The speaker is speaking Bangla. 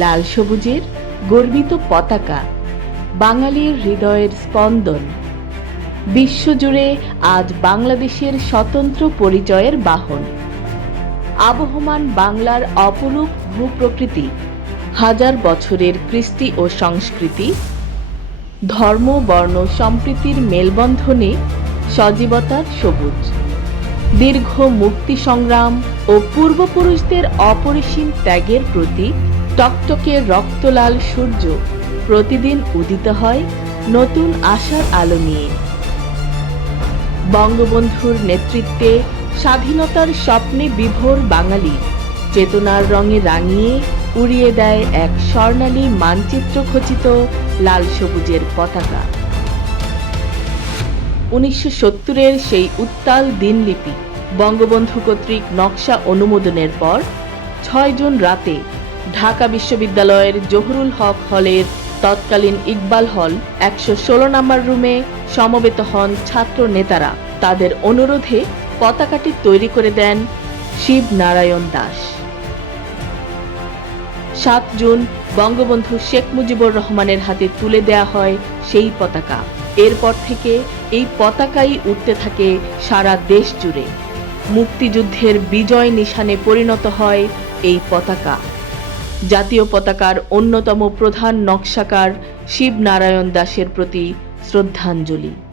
লাল সবুজের গর্বিত পতাকা, বাঙালির হৃদয়ের স্পন্দন। বিশ্বজুড়ে আজ বাংলাদেশের স্বতন্ত্র পরিচয়ের বাহন। আবহমান বাংলার অপরূপ ভূপ্রকৃতি, হাজার বছরের কৃষ্টি ও সংস্কৃতি, ধর্ম, বর্ণ, সম্প্রীতির মেলবন্ধনে সজীবতার সবুজ। দীর্ঘ মুক্তি সংগ্রাম ও পূর্বপুরুষদের অপরিসীম ত্যাগের প্রতি টকটকে রক্তলাল সূর্য প্রতিদিন উদিত হয় নতুন আশার আলো নিয়ে। বঙ্গবন্ধুর নেতৃত্বে স্বাধীনতার স্বপ্নে বিভোর বাঙালি চেতনার রঙে রাঙিয়ে উড়িয়ে দেয় এক স্বর্ণালী মানচিত্র খচিত লাল সবুজের পতাকা। উনিশশো সত্তরের সেই উত্তাল দিনলিপি বঙ্গবন্ধু কর্তৃক নকশা অনুমোদনের পর ছয় জুন রাতে ঢাকা বিশ্ববিদ্যালয়ের জহুরুল হক হলের তৎকালীন ইকবাল হল একশো ষোলো নম্বর রুমে সমবেত হন ছাত্র নেতারা। তাদের অনুরোধে পতাকাটি তৈরি করে দেন শিব নারায়ণ দাস। সাত জুন বঙ্গবন্ধু শেখ মুজিবুর রহমানের হাতে তুলে দেয়া হয় সেই পতাকা। এরপর থেকে এই পতাকাই উঠতে থাকে সারা দেশ জুড়ে। মুক্তিযুদ্ধের বিজয় নিশানে পরিণত হয় এই পতাকা। জাতীয় পতাকার অন্যতম প্রধান নকশাকার শিবনারায়ণ দাসের প্রতি শ্রদ্ধাঞ্জলি।